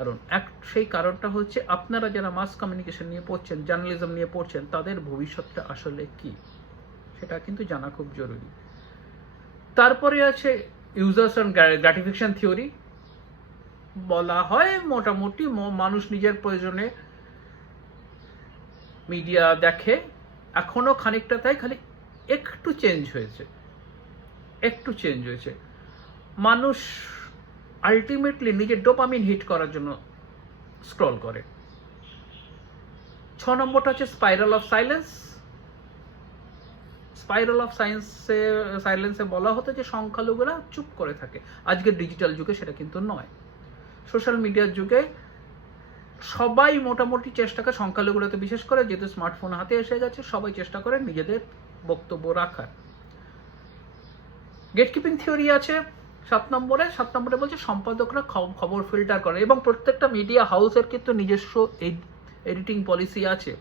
কারণ সেই কারণটা হচ্ছে আপনারা যারা মাস কমিউনিকেশন নিয়ে পড়ছেন, জার্নালিজম নিয়ে পড়ছেন, তাদের ভবিষ্যৎটা আসলে কি সেটা কিন্তু জানা খুব জরুরি। তারপরে আছে ইউজার্স অ্যান্ড গ্র্যাটিফিকেশন থিওরি। বলা হয় মোটামুটি মানুষ নিজের প্রয়োজনে মিডিয়া দেখে, এখনো খানিকটা তাই, খালি একটু চেঞ্জ হয়েছে। মানুষ আলটিমেটলি নিজের ডোপামিন হিট করার জন্য স্ক্রল করে। 6 নম্বরটা হচ্ছে স্পাইরাল অফ সাইলেন্সে বলা হতো যে সংখ্যালঘুরা চুপ করে থাকে। আজকের ডিজিটাল যুগে সেটা কিন্তু নয়। সোশ্যাল মিডিয়ার যুগে সবাই মোটামুটি চেষ্টা করে, সংখ্যালঘুরা তো বিশেষ করে, যেহেতু স্মার্টফোন হাতে এসে গেছে, সবাই চেষ্টা করে নিজেদের বক্তব্য রাখার। গেটকিপিং থিওরি আছে 7 নম্বরে বলছে সম্পাদকরা খবর ফিল্টার করে, এবং প্রত্যেকটা মিডিয়া হাউসের কিন্তু নিজস্ব এডিটিং পলিসি আছে।